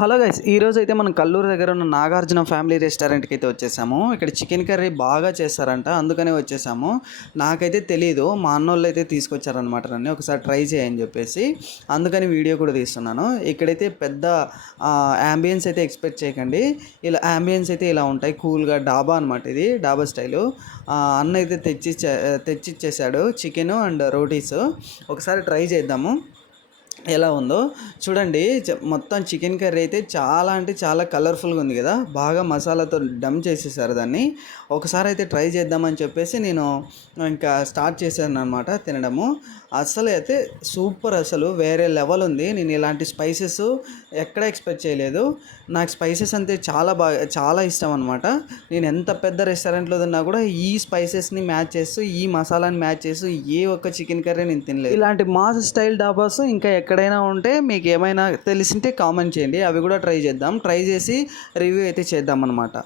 Hello guys, ఈరోజు అయితే మనం కల్లూరు దగ్గర ఉన్న నాగార్జున ఫ్యామిలీ రెస్టారెంట్కి అయితే వచ్చేసాము. ఇక్కడ చికెన్ కర్రీ బాగా చేస్తారంట, అందుకనే వచ్చేసాము. నాకైతే తెలీదు, మా అన్నోళ్ళు అయితే తీసుకొచ్చారనమాట నన్ను ఒకసారి ట్రై చేయని చెప్పేసి. అందుకని వీడియో కూడా తీస్తున్నాను. ఇక్కడైతే పెద్ద యాంబియన్స్ అయితే ఎక్స్పెక్ట్ చేయకండి. ఇలా యాంబియన్స్ అయితే ఇలా ఉంటాయి, కూల్గా. డాబా అనమాట, ఇది డాబా స్టైలు. అన్న అయితే తెచ్చిచ్చేసాడు చికెన్ అండ్ రోటీస్. ఒకసారి ట్రై చేద్దాము ఎలా ఉందో. చూడండి, మొత్తం చికెన్ కర్రీ అయితే చాలా అంటే చాలా కలర్ఫుల్గా ఉంది కదా, బాగా మసాలాతో డమ్ చేసేసారు దాన్ని. ఒకసారి అయితే ట్రై చేద్దామని చెప్పేసి నేను ఇంకా స్టార్ట్ చేశాను అనమాట తినడము. అసలు అయితే సూపర్, అసలు వేరే లెవెల్ ఉంది. నేను ఇలాంటి స్పైసెస్ ఎక్కడ ఎక్స్పెక్ట్ చేయలేదు. నాకు స్పైసెస్ అంటే చాలా ఇష్టం అనమాట. నేను ఎంత పెద్ద రెస్టారెంట్లో తిన్నా కూడా ఈ స్పైసెస్ని మ్యాచ్ చేస్తూ, ఈ మసాలాని మ్యాచ్ చేస్తూ ఏ ఒక్క చికెన్ కర్రీ నేను తినలేదు. ఇలాంటి మాస్ స్టైల్ డాబాస్ ఇంకా ఎక్కడైనా ఉంటే మీకు ఏమైనా తెలిసింటే కామెంట్ చేయండి, అవి కూడా ట్రై చేద్దాం. ట్రై చేసి రివ్యూ అయితే చేద్దాం అనమాట.